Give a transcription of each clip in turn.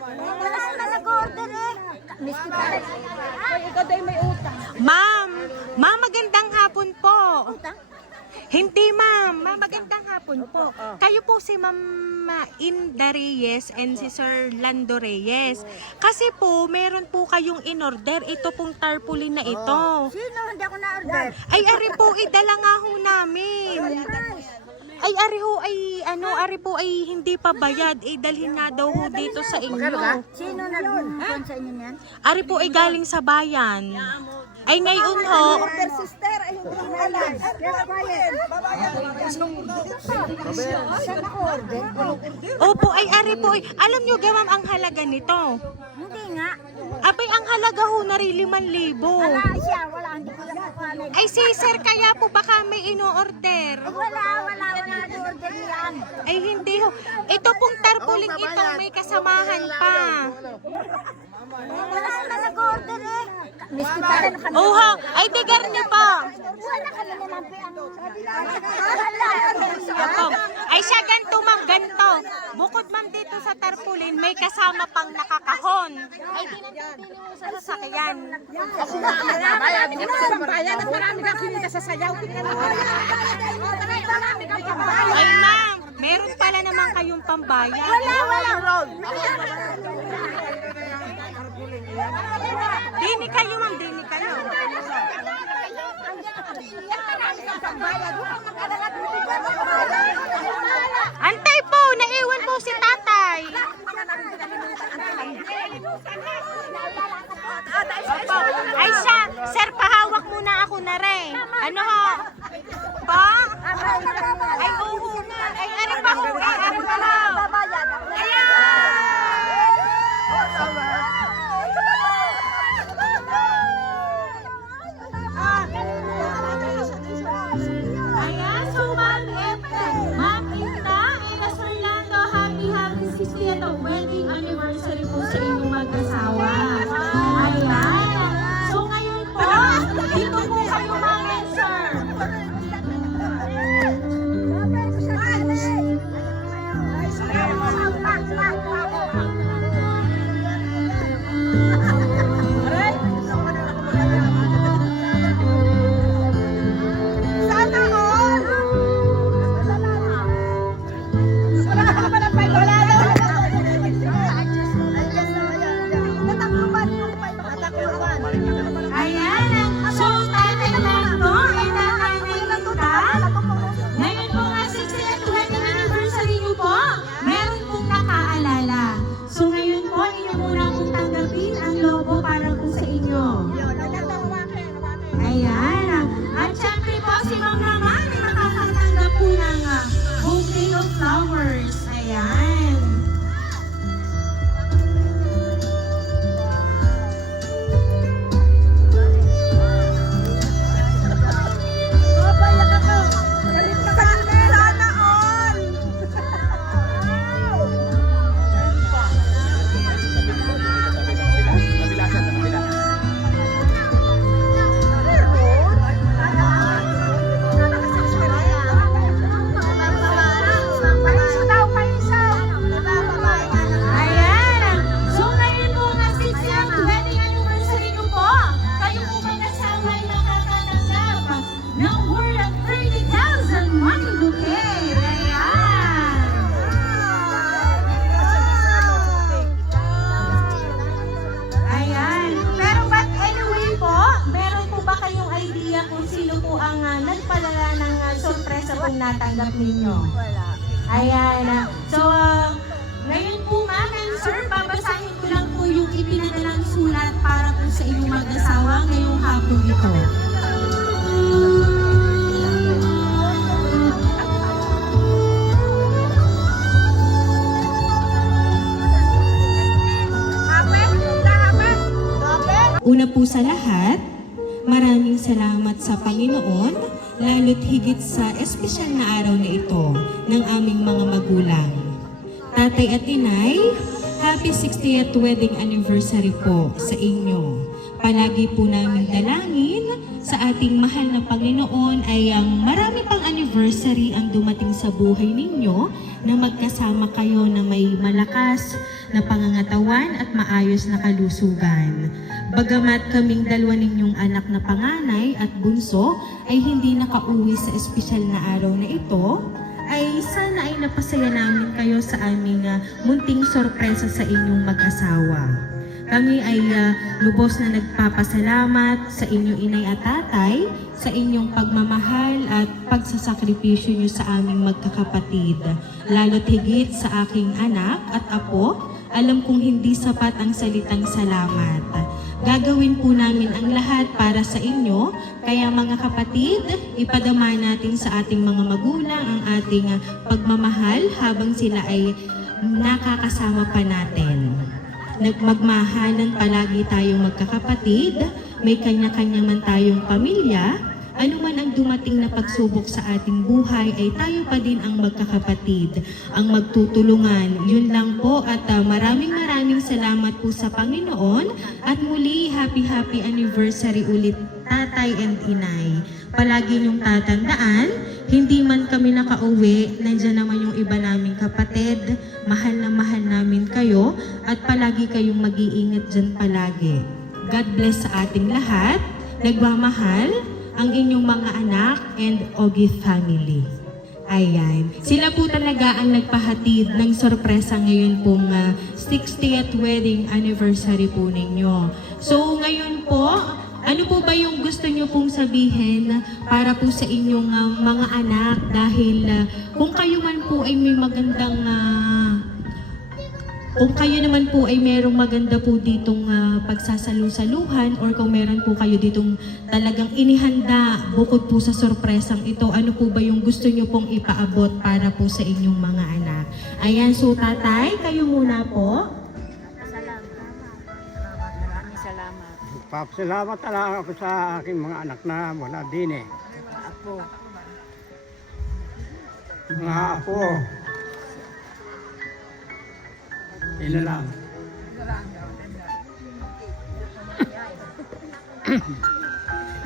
Wala na nag-order eh. Ikaw day may utang. Ma'am, magandang hapon po. Hindi ma'am, magandang hapon po. Kayo po si Ma'am Inda Reyes and si Sir Lando Reyes. Kasi po, meron po kayong in-order. Ito pong tarpaulin na ito. Sino? Hindi ako na-order. Ay, ari po, idala nga ho namin. Ay, ari po ay hindi pa bayad. Dalhin nga daw ho dito sa inyo. Sino nag-phone sa inyo yan? Ari po ay galing sa bayan. Ay, ngayon ho. Sister, ay hindi ko alam. Kaya bayad. Saan ako order? Opo, ay ari po ay. Alam nyo gamam ang halaga nito. Hindi nga. Abay, ang halaga ho na rin 5,000. Wala siya. Wala. Hindi ko lang nakuha. Ay, si sir, kaya po baka may ino-order. Wala nag-order yan. Ay, hindi ho. Ito pong tarpaulin ito, may kasamahan pa. Wala na nag-order eh. Oho, ay digar niyo po. Wala kami naman pe ang Opo. Ay siya ganito ma'am, ganito. Bukod ma'am dito sa tarpaulin, may kasama pang nakakahon. Ay dinadali mo sa sasakyan. Marami ka sa bayan at marami ka kinita sa sayaw. Ay ma'am, meron pala naman kayong pambayad. Wala. Dini kayo ma'am, dini kayo. Antay po, naiwan po si tatay. Ay siya, sir, pahawak muna ako na rin. Ano ho? Pa? Ay, uho na. Ay, ano pa ho? Ay, ano pa ho? Ayan, so Ma'am Inda and Sir Lando, happy 60th wedding anniversary po sa inyong mag-asawa. Ayan. So ngayon po, dito po kayo ma'am, sir. Ayan. So, Tatay Lando and Nanay Inda, ngayon po nga 60th wedding anniversary niyo po, meron pong nakaalala. So, ngayon po, inyo muna pong tanggapin ang logo para po sa inyo. Ayan. At syempre po, si Ma'am naman ay makakatanggap po ng bouquet of flowers. Ayan. Ayan. So ngayon po nga 60th wedding anniversary niyo po, kayo po mag-asawa ay makakatanggap ng worth of 30,000 money bouquet. Ayan. Ayan. Pero but anyway po, meron po ba kayong idea kung sino po ang nagpadala ng sorpresa pong natanggap ninyo? Wala. Ayan. So, ngayon po ma'am and sir, babasahin ko lang po yung ipinadalang sulat para po sa inyong mag-asawa ngayong hapon ito. Una po sa lahat, maraming salamat sa Panginoon, lalo't higit sa espesyal na araw na ito ng aming mga magulang. Tatay at Inay, happy 60th wedding anniversary po sa inyo. Palagi po namin dalangin sa ating mahal na Panginoon ay ang marami pang anniversary ang dumating sa buhay ninyo na magkasama kayo na may malakas na pangangatawan at maayos na kalusugan. Bagamat kaming dalawa ninyong anak na panganay at bunso ay hindi nakauwi sa espesyal na araw na ito, ay sana ay napasaya namin kayo sa aming munting sorpresa sa inyong mag-asawa. Kami ay lubos na nagpapasalamat sa inyong inay at tatay, sa inyong pagmamahal at pagsasakripisyo nyo sa aming magkakapatid. Lalo't higit sa aking anak at apo, alam kong hindi sapat ang salitang salamat. Gagawin po namin ang lahat para sa inyo, kaya mga kapatid, ipadama natin sa ating mga magulang ang ating pagmamahal habang sila ay nakakasama pa natin. Nagmagmahalan palagi tayong magkakapatid, may kanya-kanya man tayong pamilya, anuman ang dumating na pagsubok sa ating buhay ay tayo pa din ang magkakapatid, ang magtutulungan. Yun lang po at maraming salamat po sa Panginoon at muli happy anniversary ulit tatay and inay. Palagi niyong tatandaan, hindi man kami nakauwi, nandiyan naman yung iba naming kapatid, mahal na mahal namin kayo at palagi kayong mag-iingat dyan palagi. God bless sa ating lahat, nagmamahal, ang inyong mga anak and Ogie family. Ayan. Sila po talaga ang nagpahatid ng sorpresa ngayon pong 60th wedding anniversary po ninyo. So ngayon po, ano po ba yung gusto nyo pong sabihin para po sa inyong mga anak? Dahil kung kayo man po ay may magandang kung kayo naman po ay merong maganda po ditong pagsasalu-saluhan or kung meron po kayo ditong talagang inihanda bukod po sa sorpresang ito, ano po ba yung gusto nyo pong ipaabot para po sa inyong mga anak? Ayan, so tatay, kayo muna po. Maraming salamat. Papasalamat talaga ako sa aking mga anak na wala din eh. Apo. Mga apo. Ina lang.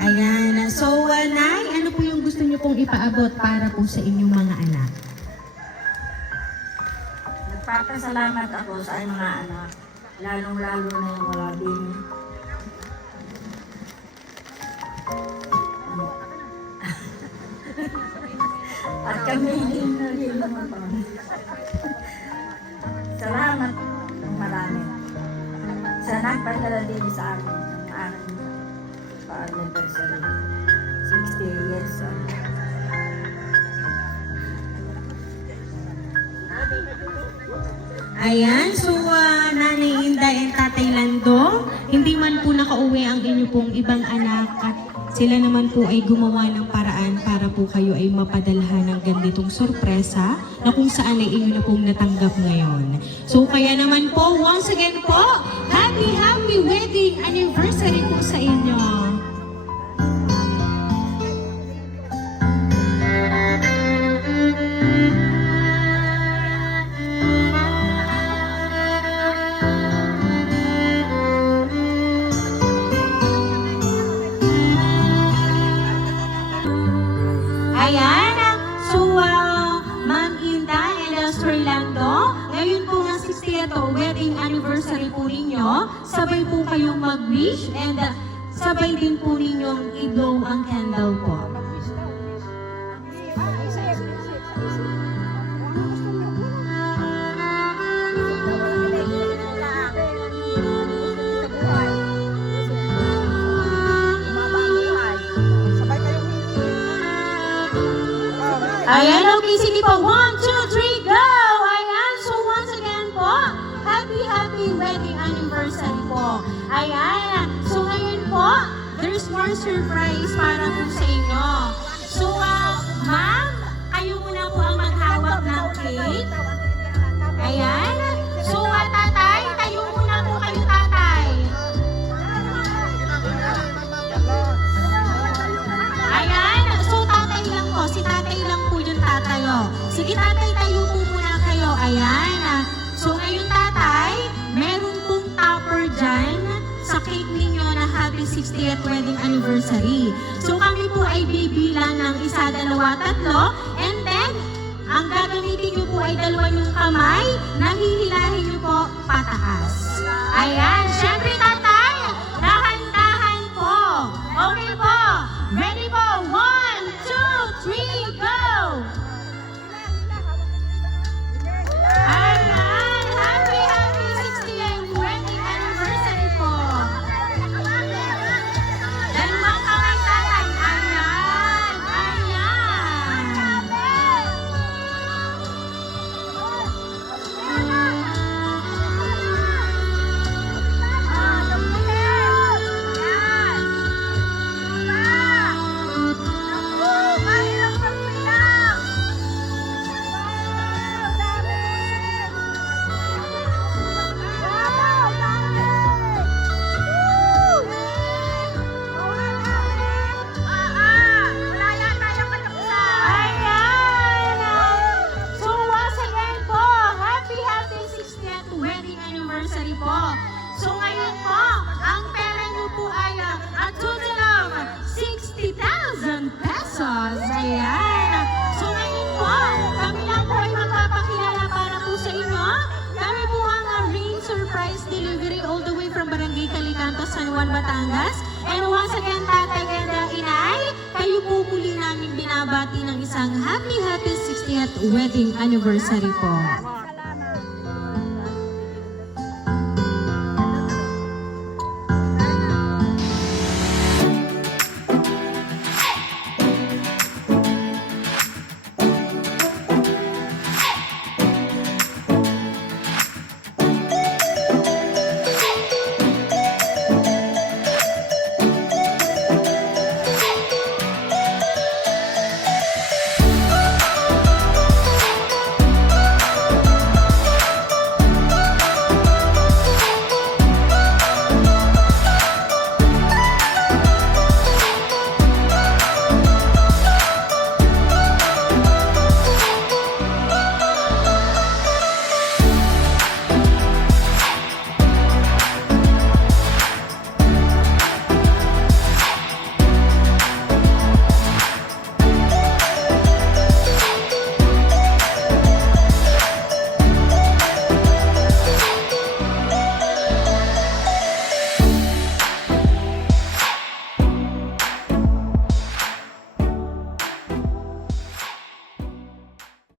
Ayan, so Nay, ano po yung gusto nyo pong ipaabot para po sa inyong mga anak? Nagpapasalamat ako sa mga anak, lalong-lalo na yung wala din. At kami din na rin naman. Salamat ng marami. Sa nagpadala din sa amin ng aking pa-anniversary. 60 years old. Ayan, so Nanay Inday and Tatay Lando, hindi man po nakauwi ang inyo pong ibang anak at sila naman po ay gumawa ng paraan para po kayo ay mapadalhan ng ganitong sorpresa na kung saan ay inyo na pong natanggap ngayon. So kaya naman po, once again po, happy wedding anniversary po sa inyo! Ayan, so Ma'am Inda and Sir Lando, ngayon po nga 60th wedding anniversary po ninyo, sabay po kayong mag-wish and sabay din po ninyong i-blow ang candle po. Ayan, okay, sige po. 1, 2, 3, go! Ayan, so once again po, happy wedding anniversary po. Ayan, so ngayon po, there's more surprise para po sa inyo. So, ma'am, kayo muna po ang maghawak ng cake. Ayan, so tatay, tayo muna po kayo tatay. Ayan, so tatay lang po, si tatay lang po yung tatayo. Sige tatay, tayo po muna kayo. Ayan, so ngayon tatay, meron pong topper dyan sa cake ninyo na happy 60th wedding anniversary. So kami po ay bibilang ng 1, 2, 3, and then Ang gagamitin niyo po ay dalawa niyong kamay, nahihilahin niyo po pataas. Ayan, syempre tatay, dahan-dahan po. Okay po, ready po, 1, 2, 3, go! Ayan, happy 60th wedding anniversary po. Dalawang kamay tatay, ayan, ayan. Ayan! So once again po, happy 60th wedding anniversary po. So ngayon po, ang pera niyo po ay a total of 60,000 pesos. Ayan! So ngayon po, kami lang po ay magpapakilala para po sa inyo. Kami po ang Rain Surprise Delivery all the way from Barangay Calicanto, San Juan, Batangas. And once again, Tatay and Inay, kayo po muli namin binabati ng isang happy 60th wedding anniversary po.